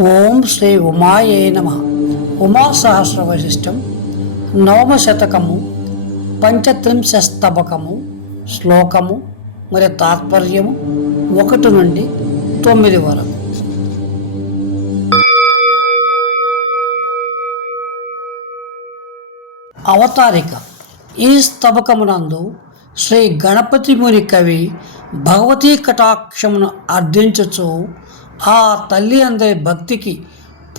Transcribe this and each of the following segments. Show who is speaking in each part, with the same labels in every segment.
Speaker 1: ఓం శ్రీ ఉమాయే నమ. ఉమా సహస్ర వైశిష్టం నవమ శతకము పంచత్రింశస్తబకము శ్లోకము మరి తాత్పర్యము ఒకటి నుండి తొమ్మిది వరకు. అవతారిక. ఈ స్తబకమునందు శ్రీ గణపతి ముని కవి భగవతీ కటాక్షమును అర్థించుచు ఆ తల్లి అందరి భక్తికి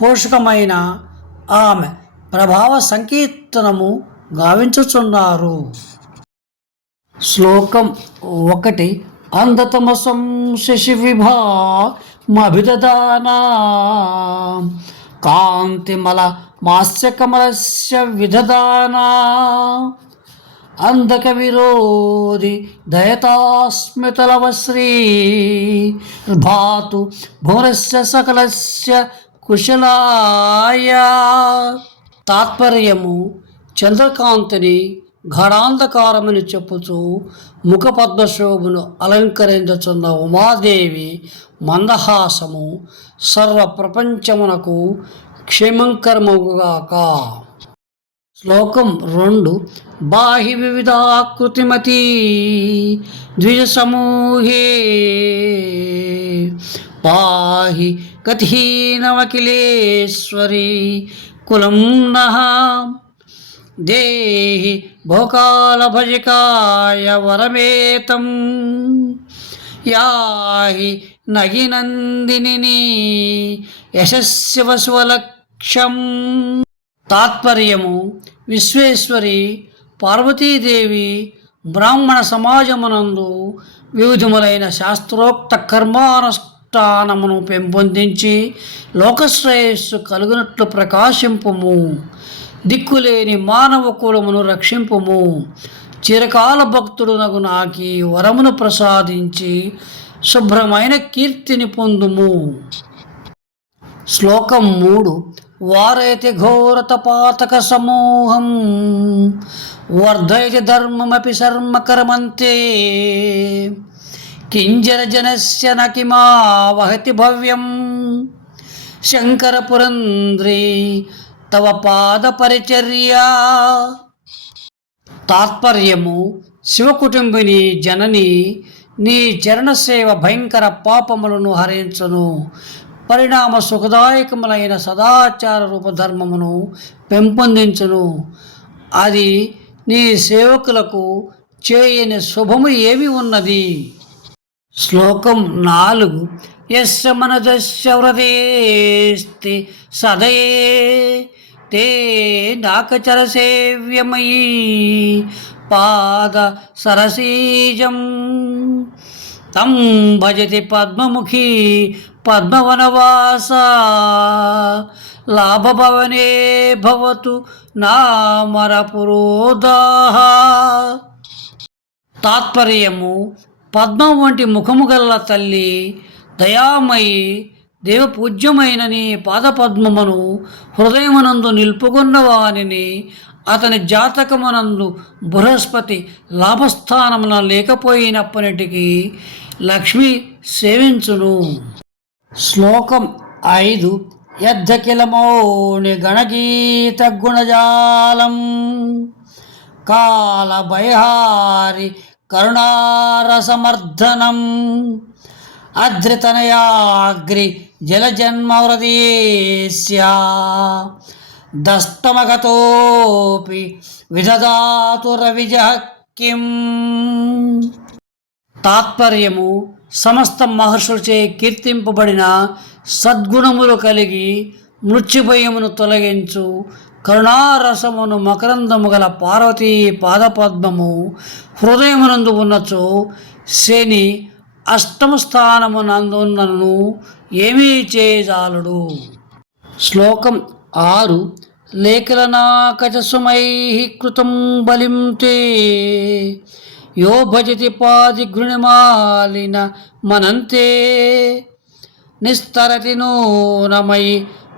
Speaker 1: పోషకమైన ఆమె ప్రభావ సంకీర్తనము గావించుచున్నారు. శ్లోకం ఒకటి అంధతమసం శశి విభా మభిదదానా కాంతిమల మాస్యకమలస్య విదదానా అంధక విరోధి దయతాస్మితలవశ్రీ భాతు భువనస్య సకలస్య కుశలాయ. తాత్పర్యము చంద్రకాంతిని ఘడాంధకారమని చెప్పుతూ ముఖపద్మశోభను అలంకరించుచున్న ఉమాదేవి మందహాసము సర్వ ప్రపంచమునకు క్షేమంకరమగుగాక. శ్లోకం రెండు బాహి వివిధాకృతిమతి ద్విజ సమూహే పాహి గతిహీనవకిలేశ్వరి కులం నహ. దేహి భోకాలభజికాయ వరమేతం. యాహి నగినందిని యశస్వస్వలక్ష్యం తాత్పర్యము విశ్వేశ్వరి పార్వతీదేవి బ్రాహ్మణ సమాజమునందు వివిధములైన శాస్త్రోక్త కర్మానుష్ఠానమును పెంపొందించి లోకశ్రేయస్సు కలుగునట్లు ప్రకాశింపుము. దిక్కులేని మానవ కులమును రక్షింపుము. చిరకాల భక్తుడునకు నాకి వరమును ప్రసాదించి శుభ్రమైన కీర్తిని పొందుము. శ్లోకం మూడు. వారైతే ఘోరత పాతక సమూహం. వర్ధయతి ధర్మమపి శర్మ కర్మంతే కింజర జనస్య నకిమావహతి భవ్యం. శంకర పురంద్రీ తవ పాద పరిచర్య తాత్పర్యము శివకుటుంబిని జనని నీ చరణసేవ భయంకర పాపములను హరించును. పరిణామ సుఖదాయకములైన సదాచార రూపధర్మమును పెంపొందించును. అది నీ సేవకులకు చేయని శుభము ఏమి ఉన్నది? శ్లోకం నాలుగు. యస్య మనజస్య సదయే. తే నాకచర సేవ్యమయీ పాద సరసీజం తం భజతి పద్మముఖీ పద్మవనవాస. లాభభవనే భవతు నామరపురోదాహ. తాత్పర్యము పద్మం వంటి ముఖము గల్ల తల్లి దయామయి దేవపూజ్యమైనని పాదపద్మమును హృదయమునందు నిలుపుకున్న వానిని అతని జాతకమునందు బృహస్పతి లాభస్థానమున లేకపోయినప్పటికీ లక్ష్మి సేవించును. శ్లోకం ఐదు యద్ధకిలమౌని గణగీత గుణజాలం. కాలభయహారి కరుణారసమర్ధనం. అద్రితనయాగ్రి జలజన్మహృదయేస్యా దస్తమగతోపి విదదాతు రవిజ కిం. తాత్పర్యము సమస్త మహర్షులచే కీర్తింపబడిన సద్గుణములు కలిగి మృత్యుభయమును తొలగించు. కరుణారసమును మకరందము గల పార్వతీ పాదపద్మము హృదయమునందు ఉన్నచో శని అష్టమ స్థానమునందున్నను ఏమీ చేయజాలడు శ్లోకం ఆరు. లేఖలనాకచసుమై కృతం బలిం తే యో భజతి పాది గృణిమాలిన మనంతే. నిస్తరతి నూనమై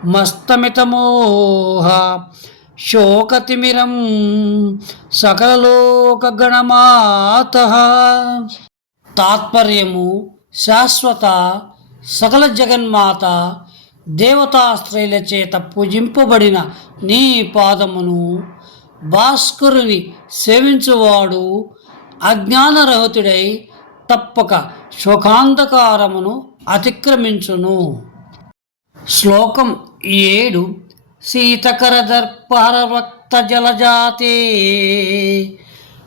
Speaker 1: మస్తమితమోహ శోకతిమిరం సకలలోకగణమాత తాత్పర్యము శాశ్వత సకల జగన్మాత దేవతాశ్రయుల చేత పూజింపబడిన నీ పాదమును భాస్కరుని సేవించువాడు అజ్ఞానరహితుడై తప్పక శోకాంధకారమును అతిక్రమించును. శ్లోకం ఏడు. సీతకరదర్పహరవక్త జలజాతే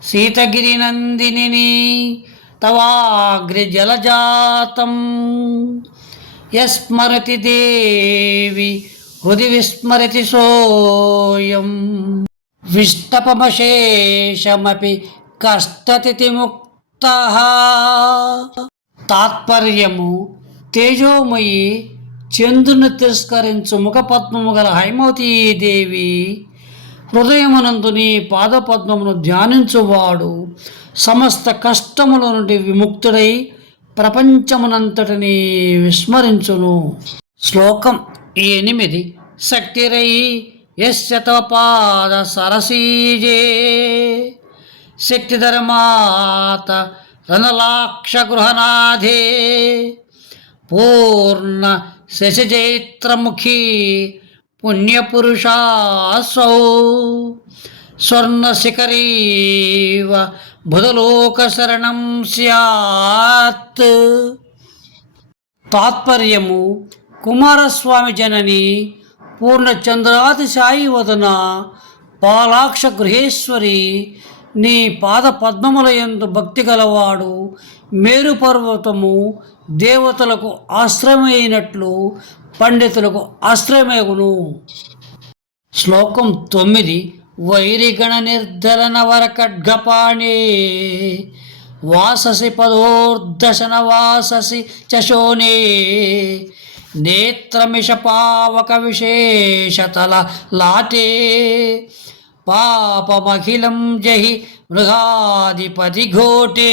Speaker 1: సీతగిరినందిని తవాగ్రి జలజాతం యస్మరతి దేవి హృది విస్మరతి సోయం. విష్టపమశేషమపి కష్టతిథి ముక్త తాత్పర్యము తేజోమయి చంద్రుని తిరస్కరించు ముఖపద్మము గల హైమవతీదేవి. హృదయమునందు నీ పాదపద్మమును ధ్యానించువాడు. సమస్త కష్టముల నుండి విముక్తుడై ప్రపంచమునంతటిని విస్మరించును. శ్లోకం ఎనిమిది. శక్తిరై యశతపాద సరసీజే. శక్తిధర్మాత రణలాక్ష గృహనాథే పూర్ణ శశిచైత్రముఖీ పుణ్యపురుషాసౌ. స్వర్ణశిఖరీవ బుధలోకశరణం సత్ తాత్పర్యము కుమారస్వామి జనని పూర్ణచంద్రాతిశాయి వదన పాలాక్ష గృహేశ్వరి నీ పాద పద్మములయందు భక్తి గలవాడు మేరు పర్వతము దేవతలకు ఆశ్రయమైనట్లు పండితులకు ఆశ్రమేగును శ్లోకం తొమ్మిది వైరిగణ నిర్ధలన వర ఖడ్గపాణే వాససి పదోర్దశన వాససి చశోనే నేత్రమిష పావక విశేషతల లాటే. పాపమఖిలం జహి మృగాధిపతి ఘోటే.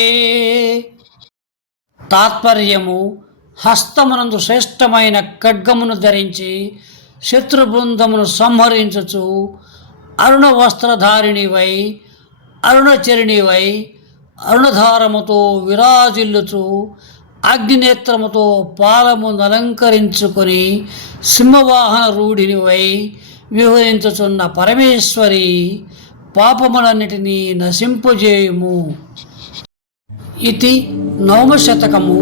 Speaker 1: తాత్పర్యము హస్తమునందు శ్రేష్టమైన ఖడ్గమును ధరించి శత్రు బృందమును సంహరించుచు అరుణ వస్త్రధారిణివై అరుణచరిణివై అరుణధారముతో విరాజిల్లుచు అగ్నినేత్రముతో పాలమును అలంకరించుకొని సింహవాహన రూఢినివై వివరించుచున్న పరమేశ్వరి పాపములన్నిటినీ నశింపజేయుము. ఇది నవమశతకము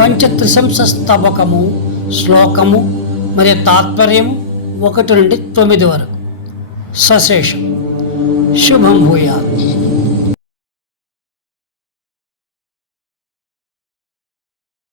Speaker 1: పంచత్రిశంసస్తబకము శ్లోకము మరియు తాత్పర్యము ఒకటి నుండి తొమ్మిది వరకు. సశేషం. శుభం భూయాత్.